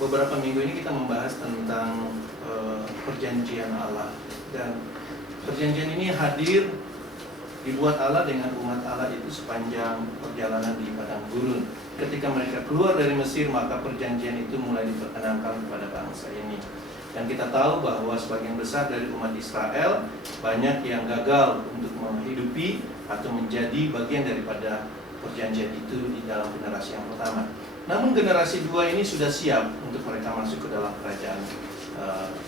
Beberapa minggu ini kita membahas tentang perjanjian Allah. Dan perjanjian ini hadir, dibuat Allah dengan umat Allah itu sepanjang perjalanan di padang gurun. Ketika mereka keluar dari Mesir, maka perjanjian itu mulai diperkenalkan kepada bangsa ini. Dan kita tahu bahwa sebagian besar dari umat Israel banyak yang gagal untuk menghidupi atau menjadi bagian daripada perjanjian itu di dalam generasi yang pertama. Namun generasi dua ini sudah siap untuk mereka masuk ke dalam kerajaan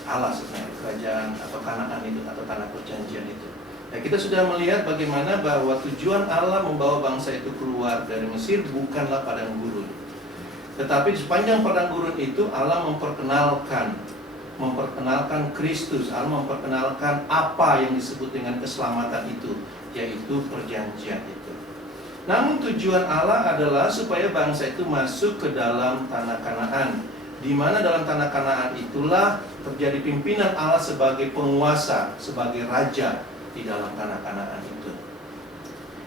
Allah sebenarnya, kerajaan atau Kanaan itu atau tanah perjanjian itu. Ya, kita sudah melihat bagaimana bahwa tujuan Allah membawa bangsa itu keluar dari Mesir bukanlah padang gurun. Tetapi di sepanjang padang gurun itu Allah memperkenalkan Kristus. Allah memperkenalkan apa yang disebut dengan keselamatan itu, yaitu perjanjian itu. Namun tujuan Allah adalah supaya bangsa itu masuk ke dalam tanah Kanaan, di mana dalam tanah Kanaan itulah terjadi pimpinan Allah sebagai penguasa, sebagai raja di dalam tanah Kanaan itu.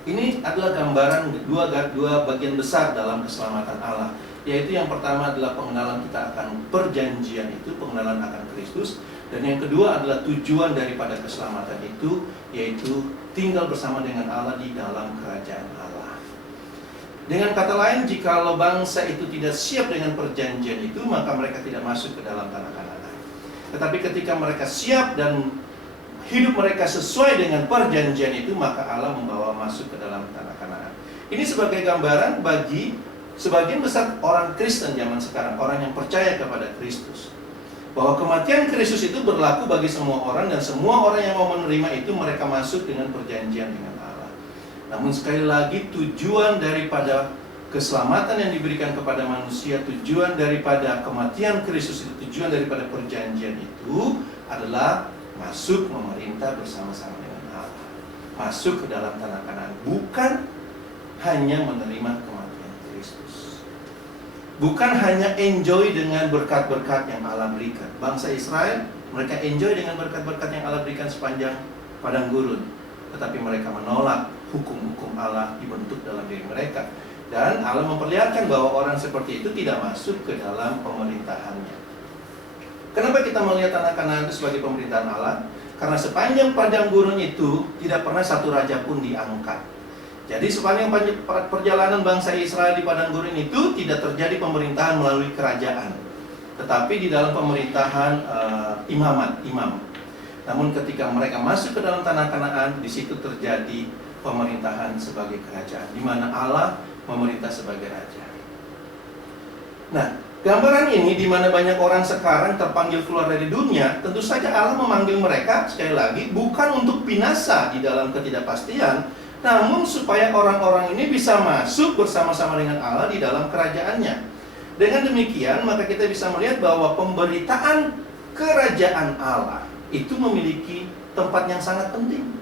Ini adalah gambaran dua bagian besar dalam keselamatan Allah, yaitu yang pertama adalah pengenalan kita akan perjanjian itu, pengenalan akan Kristus, dan yang kedua adalah tujuan daripada keselamatan itu, yaitu tinggal bersama dengan Allah di dalam kerajaan Allah. Dengan kata lain, jikalau bangsa itu tidak siap dengan perjanjian itu, maka mereka tidak masuk ke dalam tanah Kanaan. Tetapi ketika mereka siap dan hidup mereka sesuai dengan perjanjian itu, maka Allah membawa masuk ke dalam tanah Kanaan. Ini sebagai gambaran bagi sebagian besar orang Kristen zaman sekarang, orang yang percaya kepada Kristus, bahwa kematian Kristus itu berlaku bagi semua orang, dan semua orang yang mau menerima itu mereka masuk dengan perjanjian dengan Allah. Namun sekali lagi, tujuan daripada keselamatan yang diberikan kepada manusia, tujuan daripada kematian Kristus itu, tujuan daripada perjanjian itu adalah masuk memerintah bersama-sama dengan Allah, masuk ke dalam tanah Kanaan, bukan hanya menerima kematian Kristus, bukan hanya enjoy dengan berkat-berkat yang Allah berikan. Bangsa Israel, mereka enjoy dengan berkat-berkat yang Allah berikan sepanjang padang gurun, tetapi mereka menolak hukum-hukum Allah dibentuk dalam diri mereka. Dan Allah memperlihatkan bahwa orang seperti itu tidak masuk ke dalam pemerintahannya. Kenapa kita melihat tanah Kanaan itu sebagai pemerintahan Allah? Karena sepanjang padang gurun itu tidak pernah satu raja pun diangkat. Jadi sepanjang perjalanan bangsa Israel di padang gurun itu tidak terjadi pemerintahan melalui kerajaan, tetapi di dalam pemerintahan imam. Namun ketika mereka masuk ke dalam tanah Kanaan, di situ terjadi pemerintahan sebagai kerajaan, di mana Allah memerintah sebagai raja. Nah, gambaran ini di mana banyak orang sekarang terpanggil keluar dari dunia, tentu saja Allah memanggil mereka sekali lagi bukan untuk binasa di dalam ketidakpastian, namun supaya orang-orang ini bisa masuk bersama-sama dengan Allah di dalam kerajaannya. Dengan demikian, maka kita bisa melihat bahwa pemberitaan kerajaan Allah itu memiliki tempat yang sangat penting.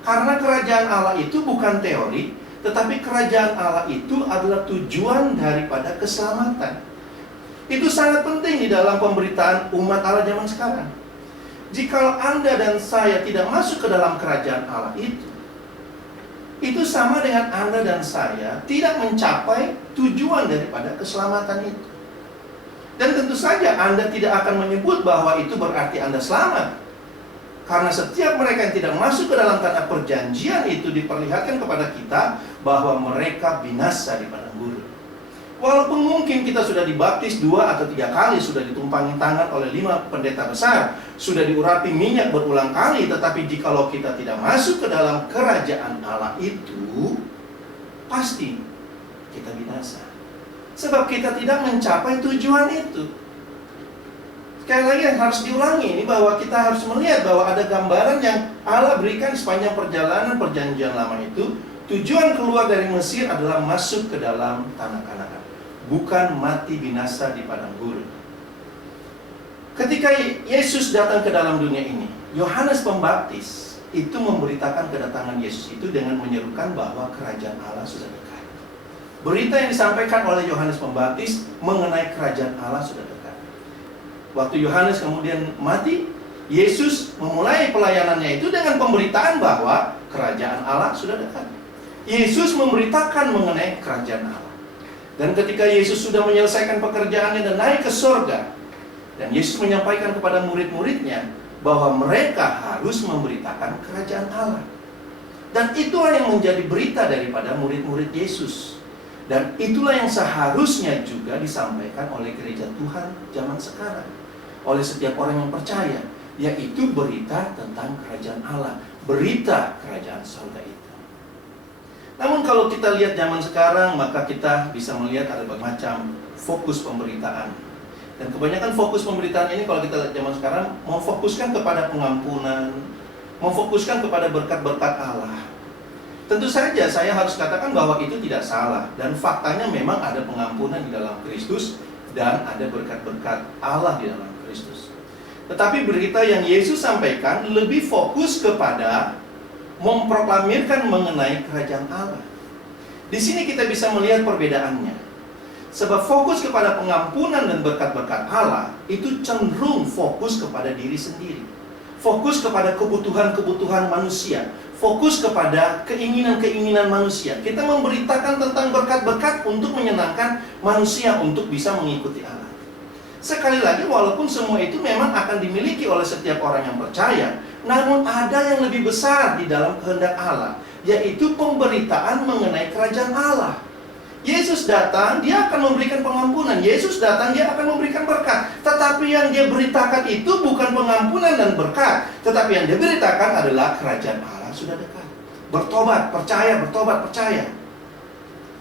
Karena kerajaan Allah itu bukan teori, tetapi kerajaan Allah itu adalah tujuan daripada keselamatan. Itu sangat penting di dalam pemberitaan umat Allah zaman sekarang. Jikalau Anda dan saya tidak masuk ke dalam kerajaan Allah itu sama dengan Anda dan saya tidak mencapai tujuan daripada keselamatan itu. Dan tentu saja Anda tidak akan menyebut bahwa itu berarti Anda selamat. Karena setiap mereka yang tidak masuk ke dalam tanah perjanjian itu diperlihatkan kepada kita bahwa mereka binasa di padang gurun. Walaupun mungkin kita sudah dibaptis 2 atau 3 kali, sudah ditumpangi tangan oleh 5 pendeta besar, sudah diurapi minyak berulang kali, tetapi jikalau kita tidak masuk ke dalam kerajaan Allah itu, pasti kita binasa. Sebab kita tidak mencapai tujuan itu. Sekali lagi yang harus diulangi ini, bahwa kita harus melihat bahwa ada gambaran yang Allah berikan sepanjang perjalanan perjanjian lama itu. Tujuan keluar dari Mesir adalah masuk ke dalam tanah Kanaan, bukan mati binasa di padang gurun. Ketika Yesus datang ke dalam dunia ini, Yohanes Pembaptis itu memberitakan kedatangan Yesus itu dengan menyerukan bahwa kerajaan Allah sudah dekat. Berita yang disampaikan oleh Yohanes Pembaptis mengenai kerajaan Allah sudah dekat. Waktu Yohanes kemudian mati, Yesus memulai pelayanannya itu dengan pemberitaan bahwa kerajaan Allah sudah dekat. Yesus memberitakan mengenai kerajaan Allah. Dan ketika Yesus sudah menyelesaikan pekerjaannya dan naik ke surga, dan Yesus menyampaikan kepada murid-muridnya bahwa mereka harus memberitakan kerajaan Allah. Dan itulah yang menjadi berita daripada murid-murid Yesus. Dan itulah yang seharusnya juga disampaikan oleh gereja Tuhan zaman sekarang, oleh setiap orang yang percaya, yaitu berita tentang kerajaan Allah, berita kerajaan surga itu. Namun kalau kita lihat zaman sekarang, maka kita bisa melihat ada bermacam fokus pemberitaan. Dan kebanyakan fokus pemberitaan ini kalau kita lihat zaman sekarang, memfokuskan kepada pengampunan, memfokuskan kepada berkat-berkat Allah. Tentu saja saya harus katakan bahwa itu tidak salah. Dan faktanya memang ada pengampunan di dalam Kristus, dan ada berkat-berkat Allah di dalam Kristus. Tetapi berita yang Yesus sampaikan lebih fokus kepada memproklamirkan mengenai kerajaan Allah. Di sini kita bisa melihat perbedaannya. Sebab fokus kepada pengampunan dan berkat-berkat Allah itu cenderung fokus kepada diri sendiri. Fokus kepada kebutuhan-kebutuhan manusia. Fokus kepada keinginan-keinginan manusia. Kita memberitakan tentang berkat-berkat untuk menyenangkan manusia untuk bisa mengikuti Allah. Sekali lagi, walaupun semua itu memang akan dimiliki oleh setiap orang yang percaya, namun ada yang lebih besar di dalam kehendak Allah, yaitu pemberitaan mengenai kerajaan Allah. Yesus datang, dia akan memberikan pengampunan. Yesus datang, dia akan memberikan berkat. Tetapi yang dia beritakan itu bukan pengampunan dan berkat, tetapi yang dia beritakan adalah kerajaan Allah sudah dekat. Bertobat, percaya, bertobat, percaya.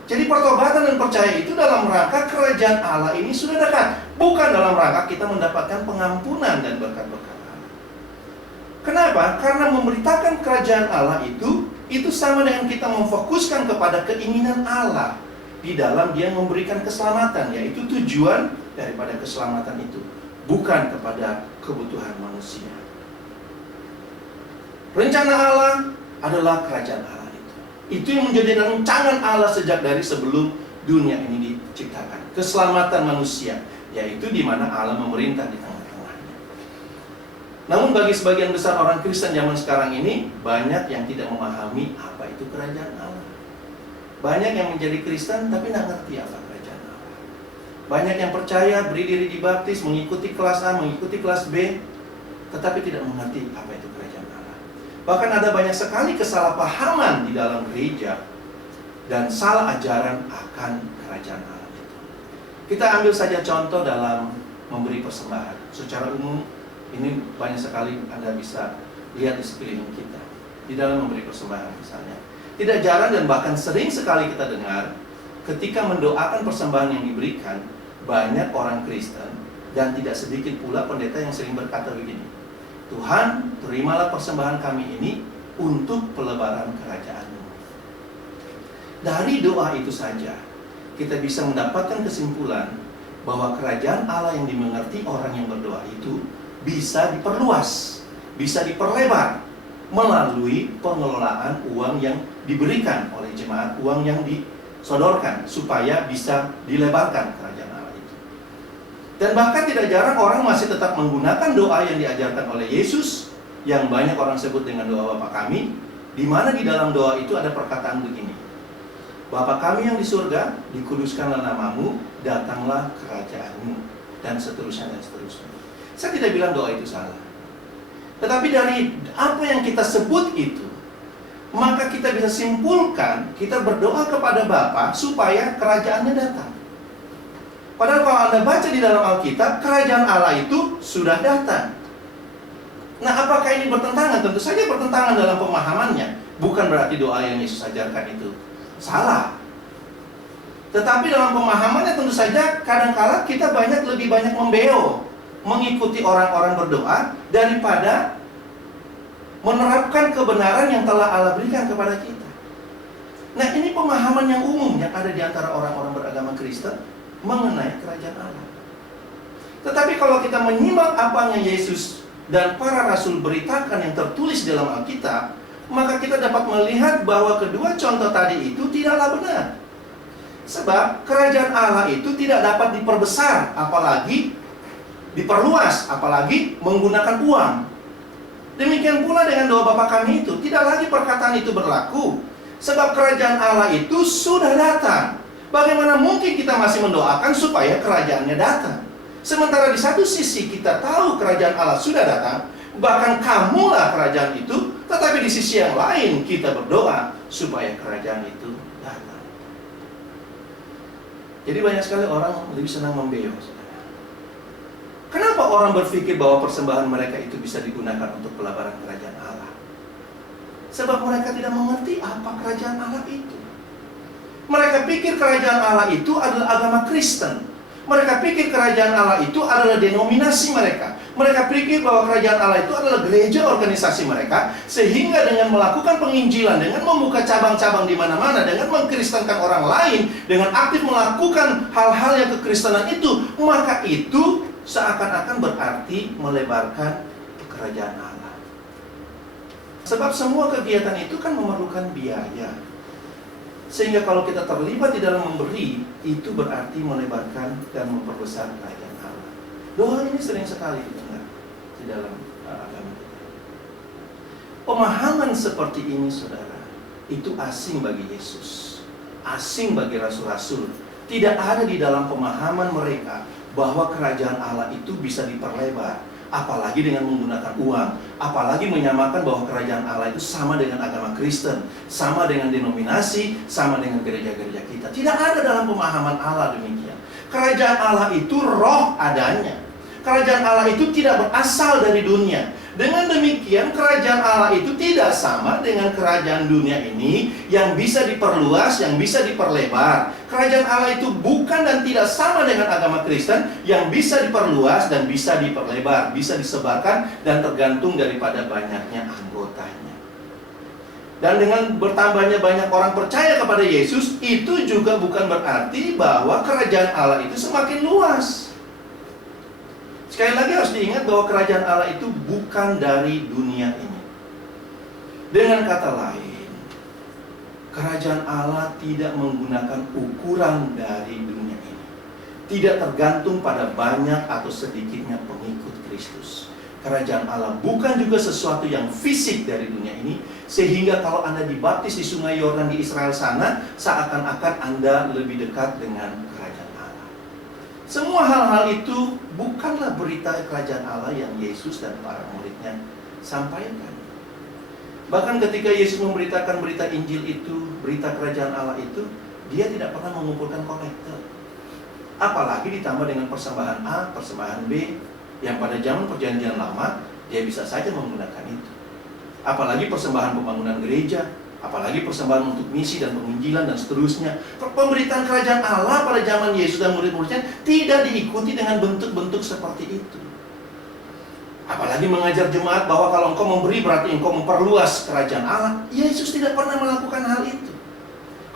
Jadi pertobatan dan percaya itu dalam rangka kerajaan Allah ini sudah dekat, bukan dalam rangka kita mendapatkan pengampunan dan berkat-berkat Allah. Kenapa? Karena memberitakan kerajaan Allah itu sama dengan kita memfokuskan kepada keinginan Allah di dalam dia memberikan keselamatan, yaitu tujuan daripada keselamatan itu, bukan kepada kebutuhan manusia. Rencana Allah adalah kerajaan Allah. Itu yang menjadi rancangan Allah sejak dari sebelum dunia ini diciptakan. Keselamatan manusia, yaitu di mana Allah memerintah di tengah-tengahnya. Namun bagi sebagian besar orang Kristen zaman sekarang ini, banyak yang tidak memahami apa itu kerajaan Allah. Banyak yang menjadi Kristen tapi tidak ngerti apa kerajaan Allah. Banyak yang percaya, beri diri dibaptis, mengikuti kelas A, mengikuti kelas B, tetapi tidak mengerti apa itu kerajaan Allah. Bahkan ada banyak sekali kesalahpahaman di dalam gereja dan salah ajaran akan kerajaan Allah itu. Kita ambil saja contoh dalam memberi persembahan. Secara umum, ini banyak sekali Anda bisa lihat di sekeliling kita. Di dalam memberi persembahan misalnya. Tidak jarang dan bahkan sering sekali kita dengar, ketika mendoakan persembahan yang diberikan, banyak orang Kristen dan tidak sedikit pula pendeta yang sering berkata begini, Tuhan, terimalah persembahan kami ini untuk pelebaran kerajaan-Mu. Dari doa itu saja, kita bisa mendapatkan kesimpulan bahwa kerajaan Allah yang dimengerti orang yang berdoa itu bisa diperluas, bisa diperlebar melalui pengelolaan uang yang diberikan oleh jemaat, uang yang disodorkan supaya bisa dilebarkan kerajaan Allah itu. Dan bahkan tidak jarang orang masih tetap menggunakan doa yang diajarkan oleh Yesus, yang banyak orang sebut dengan doa Bapa kami, di mana di dalam doa itu ada perkataan begini, Bapa kami yang di surga, dikuduskanlah namamu, datanglah kerajaan-Mu, dan seterusnya dan seterusnya. Saya tidak bilang doa itu salah, tetapi dari apa yang kita sebut itu, maka kita bisa simpulkan kita berdoa kepada Bapa supaya kerajaannya datang. Padahal kalau Anda baca di dalam Alkitab, kerajaan Allah itu sudah datang. Nah, apakah ini bertentangan? Tentu saja bertentangan dalam pemahamannya. Bukan berarti doa yang Yesus ajarkan itu salah. Tetapi dalam pemahamannya tentu saja kadang-kala kita lebih banyak membeo, mengikuti orang-orang berdoa daripada menerapkan kebenaran yang telah Allah berikan kepada kita. Nah, ini pemahaman yang umum yang ada di antara orang-orang beragama Kristen mengenai kerajaan Allah. Tetapi kalau kita menyimak apa yang Yesus dan para rasul beritakan yang tertulis dalam Alkitab, maka kita dapat melihat bahwa kedua contoh tadi itu tidaklah benar. Sebab kerajaan Allah itu tidak dapat diperbesar, apalagi diperluas, apalagi menggunakan uang. Demikian pula dengan doa Bapa kami itu, tidak lagi perkataan itu berlaku. Sebab kerajaan Allah itu sudah datang. Bagaimana mungkin kita masih mendoakan supaya kerajaannya datang? Sementara di satu sisi kita tahu kerajaan Allah sudah datang, bahkan kamulah kerajaan itu, tetapi di sisi yang lain kita berdoa supaya kerajaan itu datang. Jadi banyak sekali orang lebih senang membeo. Kenapa orang berpikir bahwa persembahan mereka itu bisa digunakan untuk pelabaran kerajaan Allah? Sebab mereka tidak mengerti apa kerajaan Allah itu. Mereka pikir kerajaan Allah itu adalah agama Kristen. Mereka pikir kerajaan Allah itu adalah denominasi mereka. Mereka pikir bahwa kerajaan Allah itu adalah gereja organisasi mereka. Sehingga dengan melakukan penginjilan, dengan membuka cabang-cabang di mana-mana, dengan mengkristenkan orang lain, dengan aktif melakukan hal-hal yang kekristenan itu, maka itu seakan-akan berarti melebarkan kerajaan Allah. Sebab semua kegiatan itu kan memerlukan biaya. Sehingga kalau kita terlibat di dalam memberi, itu berarti melebarkan dan memperbesar kerajaan Allah. Doa ini sering sekali didengar di dalam agama kita. Pemahaman seperti ini, saudara, itu asing bagi Yesus, asing bagi rasul-rasul. Tidak ada di dalam pemahaman mereka bahwa kerajaan Allah itu bisa diperlebar, apalagi dengan menggunakan uang, apalagi menyamakan bahwa kerajaan Allah itu sama dengan agama Kristen, sama dengan denominasi, sama dengan gereja-gereja kita. Tidak ada dalam pemahaman Allah demikian. Kerajaan Allah itu roh adanya. Kerajaan Allah itu tidak berasal dari dunia. Dengan demikian, kerajaan Allah itu tidak sama dengan kerajaan dunia ini yang bisa diperluas, yang bisa diperlebar. Kerajaan Allah itu bukan dan tidak sama dengan agama Kristen yang bisa diperluas dan bisa diperlebar, bisa disebarkan dan tergantung daripada banyaknya anggotanya. Dan dengan bertambahnya banyak orang percaya kepada Yesus, itu juga bukan berarti bahwa kerajaan Allah itu semakin luas. Sekali lagi harus diingat bahwa kerajaan Allah itu bukan dari dunia ini. Dengan kata lain, kerajaan Allah tidak menggunakan ukuran dari dunia ini. Tidak tergantung pada banyak atau sedikitnya pengikut Kristus. Kerajaan Allah bukan juga sesuatu yang fisik dari dunia ini, sehingga kalau Anda dibaptis di Sungai Yordan di Israel sana, seakan-akan Anda lebih dekat dengan kerajaan Allah. Semua hal-hal itu bukanlah berita kerajaan Allah yang Yesus dan para muridnya sampaikan. Bahkan ketika Yesus memberitakan berita Injil itu, berita kerajaan Allah itu, dia tidak pernah mengumpulkan kolektor. Apalagi ditambah dengan persembahan A, persembahan B, yang pada zaman perjanjian lama, dia bisa saja menggunakan itu. Apalagi persembahan pembangunan gereja, apalagi persembahan untuk misi dan penginjilan dan seterusnya. Pemberitaan kerajaan Allah pada zaman Yesus dan murid-muridnya tidak diikuti dengan bentuk-bentuk seperti itu. Apalagi mengajar jemaat bahwa kalau engkau memberi berarti engkau memperluas kerajaan Allah. Yesus tidak pernah melakukan hal itu.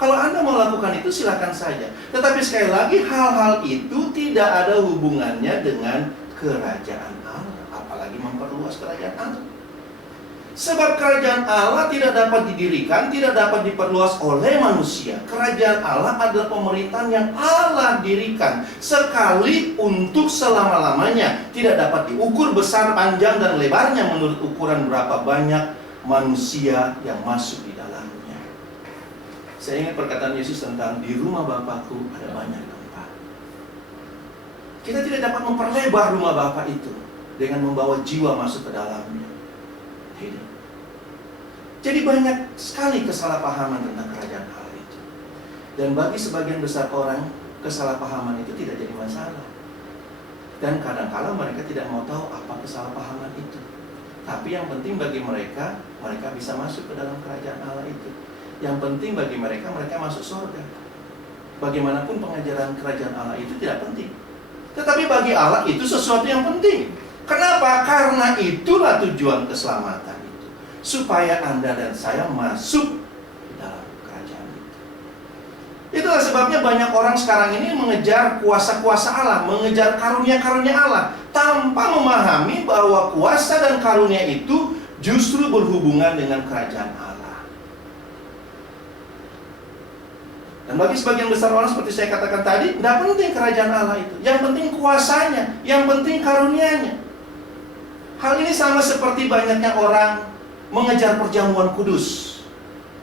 Kalau Anda mau lakukan itu silakan saja. Tetapi sekali lagi hal-hal itu tidak ada hubungannya dengan kerajaan Allah, apalagi memperluas kerajaan Allah. Sebab kerajaan Allah tidak dapat didirikan, tidak dapat diperluas oleh manusia. Kerajaan Allah adalah pemerintahan yang Allah dirikan sekali untuk selama-lamanya. Tidak dapat diukur besar, panjang, dan lebarnya menurut ukuran berapa banyak manusia yang masuk di dalamnya. Saya ingat perkataan Yesus tentang di rumah Bapakku ada banyak tempat. Kita tidak dapat memperlebar rumah Bapa itu dengan membawa jiwa masuk ke dalamnya. Tidak. Jadi banyak sekali kesalahpahaman tentang kerajaan Allah itu. Dan bagi sebagian besar orang, kesalahpahaman itu tidak jadi masalah. Dan kadang-kala mereka tidak mau tahu apa kesalahpahaman itu. Tapi yang penting bagi mereka, mereka bisa masuk ke dalam kerajaan Allah itu. Yang penting bagi mereka, mereka masuk surga. Bagaimanapun pengajaran kerajaan Allah itu tidak penting. Tetapi bagi Allah itu sesuatu yang penting. Kenapa? Karena itulah tujuan keselamatan itu. Supaya Anda dan saya masuk di dalam kerajaan itu. Itulah sebabnya banyak orang sekarang ini mengejar kuasa-kuasa Allah, mengejar karunia-karunia Allah, tanpa memahami bahwa kuasa dan karunia itu justru berhubungan dengan kerajaan Allah. Dan bagi sebagian besar orang seperti saya katakan tadi, tidak penting kerajaan Allah itu. Yang penting kuasanya, yang penting karunianya. Hal ini sama seperti banyaknya orang mengejar perjamuan kudus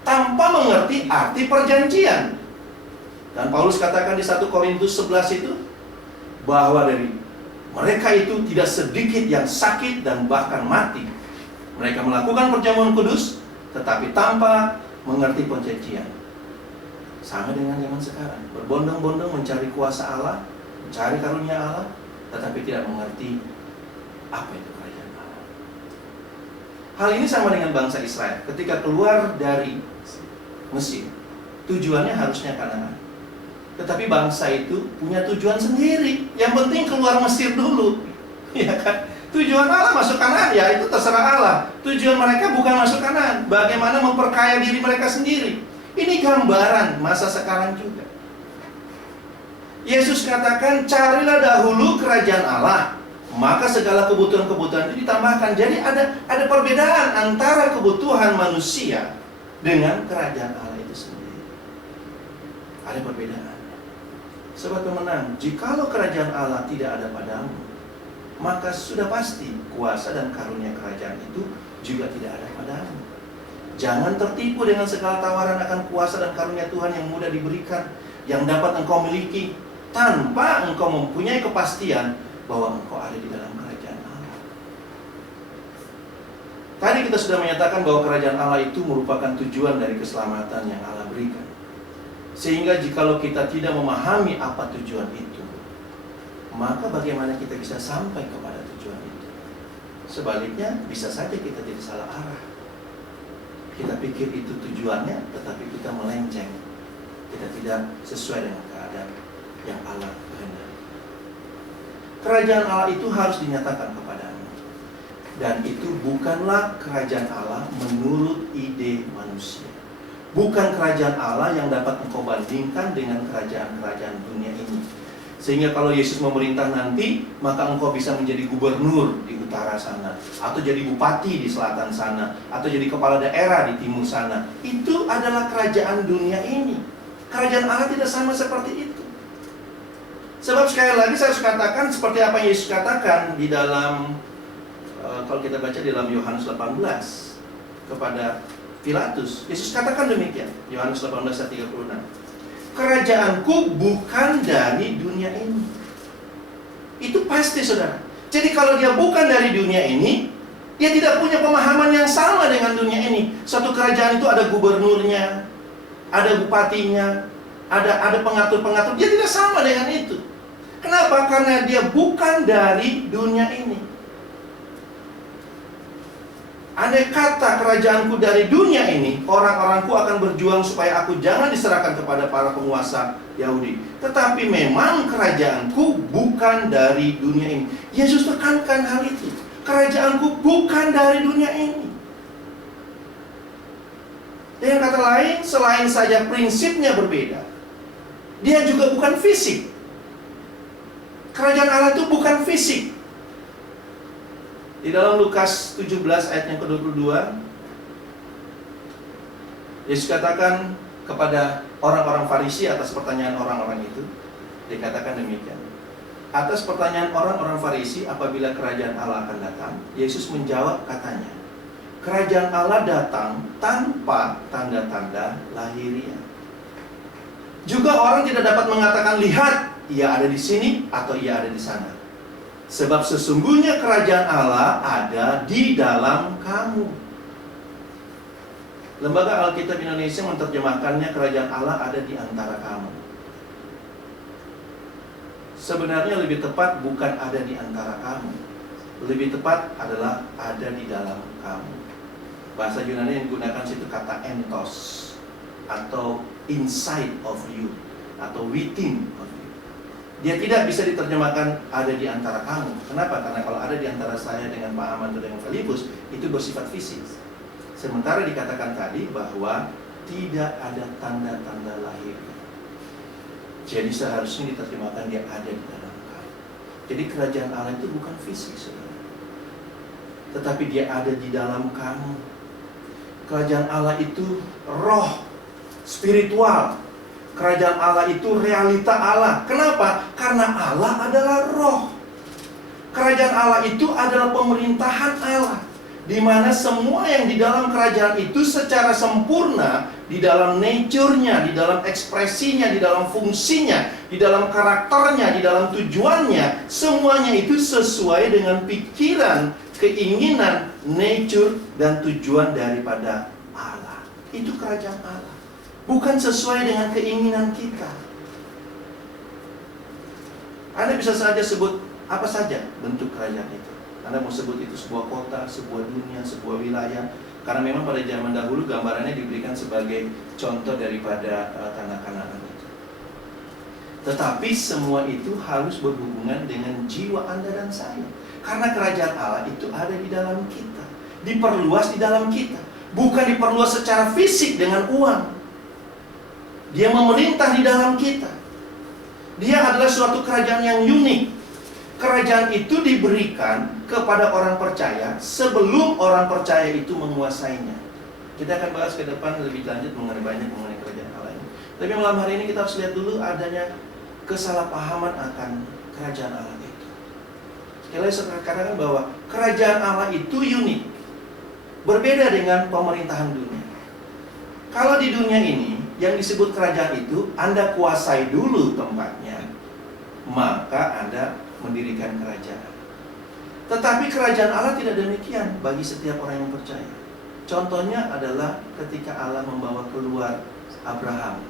tanpa mengerti arti perjanjian. Dan Paulus katakan di 1 Korintus 11 itu, bahwa dari mereka itu tidak sedikit yang sakit dan bahkan mati. Mereka melakukan perjamuan kudus, tetapi tanpa mengerti pencucian. Sama dengan zaman sekarang, berbondong-bondong mencari kuasa Allah, mencari karunia Allah, tetapi tidak mengerti apa itu kerajaan Allah. Hal ini sama dengan bangsa Israel. Ketika keluar dari Mesir, tujuannya harusnya Kanaan. Tetapi bangsa itu punya tujuan sendiri. Yang penting keluar Mesir dulu, ya kan? Tujuan Allah masuk Kanaan, ya itu terserah Allah. Tujuan mereka bukan masuk Kanaan, bagaimana memperkaya diri mereka sendiri. Ini gambaran masa sekarang juga. Yesus katakan, carilah dahulu kerajaan Allah, maka segala kebutuhan-kebutuhan itu ditambahkan. Jadi ada perbedaan antara kebutuhan manusia dengan kerajaan Allah itu sendiri. Ada perbedaan. Sobat pemenang, jikalau kerajaan Allah tidak ada padamu, maka sudah pasti kuasa dan karunia kerajaan itu juga tidak ada padamu. Jangan tertipu dengan segala tawaran akan kuasa dan karunia Tuhan yang mudah diberikan, yang dapat engkau miliki, tanpa engkau mempunyai kepastian bahwa engkau ada di dalam kerajaan Allah. Tadi kita sudah menyatakan bahwa kerajaan Allah itu merupakan tujuan dari keselamatan yang Allah berikan. Sehingga jikalau kita tidak memahami apa tujuan itu, maka bagaimana kita bisa sampai kepada tujuan itu? Sebaliknya, bisa saja kita jadi salah arah. Kita pikir itu tujuannya, tetapi kita melenceng. Kita tidak sesuai dengan keadaan yang Allah kehendaki. Kerajaan Allah itu harus dinyatakan kepadamu. Dan itu bukanlah kerajaan Allah menurut ide manusia. Bukan kerajaan Allah yang dapat engkau bandingkan dengan kerajaan-kerajaan dunia ini. Sehingga kalau Yesus memerintah nanti, maka engkau bisa menjadi gubernur di utara sana, atau jadi bupati di selatan sana, atau jadi kepala daerah di timur sana. Itu adalah kerajaan dunia ini. Kerajaan Allah tidak sama seperti itu. Sebab sekali lagi saya harus katakan seperti apa yang Yesus katakan di dalam kalau kita baca di dalam Yohanes 18 kepada Pilatus. Yesus katakan demikian, Yohanes 18 ayat 36. Kerajaanku bukan dari dunia ini. Itu pasti, saudara. Jadi kalau dia bukan dari dunia ini, dia tidak punya pemahaman yang sama dengan dunia ini. Satu kerajaan itu ada gubernurnya, ada bupatinya, ada pengatur-pengatur. Dia tidak sama dengan itu. Kenapa? Karena dia bukan dari dunia ini. Andai kata kerajaanku dari dunia ini, orang-orangku akan berjuang supaya aku jangan diserahkan kepada para penguasa Yahudi. Tetapi memang kerajaanku bukan dari dunia ini. Yesus tekankan hal itu. Kerajaanku bukan dari dunia ini. Dengan kata lain, selain saja prinsipnya berbeda, dia juga bukan fisik. Kerajaan Allah itu bukan fisik. Di dalam Lukas 17 ayat yang ke-22, Yesus katakan kepada orang-orang Farisi atas pertanyaan orang-orang itu, dikatakan demikian. Atas pertanyaan orang-orang Farisi apabila kerajaan Allah akan datang, Yesus menjawab katanya, kerajaan Allah datang tanpa tanda-tanda lahiriah. Juga orang tidak dapat mengatakan, lihat, ia ada di sini atau ia ada di sana. Sebab sesungguhnya kerajaan Allah ada di dalam kamu. Lembaga Alkitab Indonesia menerjemahkannya kerajaan Allah ada di antara kamu. Sebenarnya lebih tepat bukan ada di antara kamu. Lebih tepat adalah ada di dalam kamu. Bahasa Yunani yang digunakan situ kata entos, atau inside of you, atau within of you. Dia tidak bisa diterjemahkan ada di antara kamu. Kenapa? Karena kalau ada di antara saya dengan Pak Ahmad atau dengan Filipus, itu bersifat fisik. Sementara dikatakan tadi bahwa tidak ada tanda-tanda lahir. Jadi seharusnya diterjemahkan dia ada di dalam kamu. Jadi kerajaan Allah itu bukan fisik, saudara, tetapi dia ada di dalam kamu. Kerajaan Allah itu roh, spiritual. Kerajaan Allah itu realita Allah. Kenapa? Karena Allah adalah roh. Kerajaan Allah itu adalah pemerintahan Allah. di mana semua yang di dalam kerajaan itu secara sempurna, di dalam nature-nya, di dalam ekspresinya, di dalam fungsinya, di dalam karakternya, di dalam tujuannya, semuanya itu sesuai dengan pikiran, keinginan, nature, dan tujuan daripada Allah. Itu kerajaan Allah. Bukan sesuai dengan keinginan kita. Anda bisa saja sebut apa saja bentuk kerajaan itu. Anda mau sebut itu sebuah kota, sebuah dunia, sebuah wilayah. Karena memang pada zaman dahulu gambarannya diberikan sebagai contoh daripada tanah Kanaan itu. Tetapi semua itu harus berhubungan dengan jiwa Anda dan saya. Karena kerajaan Allah itu ada di dalam kita, diperluas di dalam kita. Bukan diperluas secara fisik dengan uang. Dia memerintah di dalam kita. Dia adalah suatu kerajaan yang unik. Kerajaan itu diberikan kepada orang percaya sebelum orang percaya itu menguasainya. Kita akan bahas ke depan lebih lanjut mengenai kerajaan Allah ini. Tapi malam hari ini kita harus lihat dulu adanya kesalahpahaman akan kerajaan Allah itu. Sekali lagi saya katakan bahwa kerajaan Allah itu unik, berbeda dengan pemerintahan dunia. Kalau di dunia ini yang disebut kerajaan itu, Anda kuasai dulu tempatnya, maka Anda mendirikan kerajaan. Tetapi kerajaan Allah tidak demikian bagi setiap orang yang percaya. Contohnya adalah ketika Allah membawa keluar Abraham.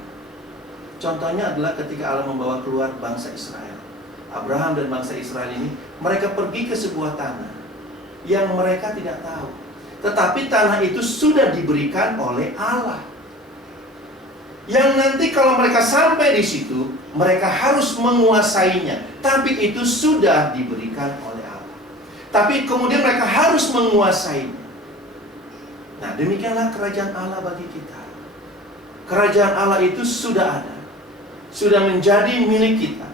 Contohnya adalah ketika Allah membawa keluar bangsa Israel. Abraham dan bangsa Israel ini, mereka pergi ke sebuah tanah yang mereka tidak tahu. Tetapi tanah itu sudah diberikan oleh Allah. Yang nanti kalau mereka sampai di situ, mereka harus menguasainya. Tapi itu sudah diberikan oleh Allah. Tapi kemudian mereka harus menguasainya. Nah, demikianlah kerajaan Allah bagi kita. Kerajaan Allah itu sudah ada, sudah menjadi milik kita.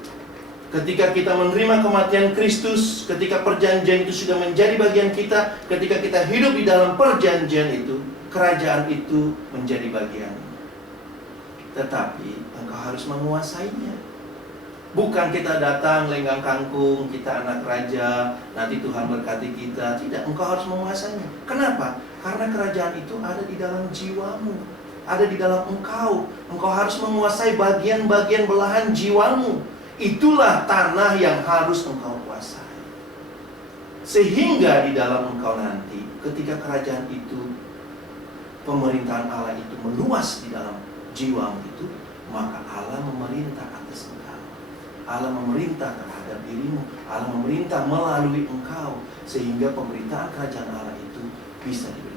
Ketika kita menerima kematian Kristus, ketika perjanjian itu sudah menjadi bagian kita, ketika kita hidup di dalam perjanjian itu, kerajaan itu menjadi bagian. Tetapi engkau harus menguasainya. Bukan kita datang lenggang kangkung, kita anak raja, nanti Tuhan berkati kita. Tidak, engkau harus menguasainya. Kenapa? Karena kerajaan itu ada di dalam jiwamu, ada di dalam engkau. Engkau harus menguasai bagian-bagian belahan jiwamu. Itulah tanah yang harus engkau kuasai. Sehingga di dalam engkau nanti, ketika kerajaan itu, pemerintahan Allah itu meluas di dalam jiwamu itu, maka Allah memerintah atas engkau. Allah memerintah terhadap dirimu. Allah memerintah melalui engkau, sehingga pemerintahan kerajaan Allah itu bisa diberikan.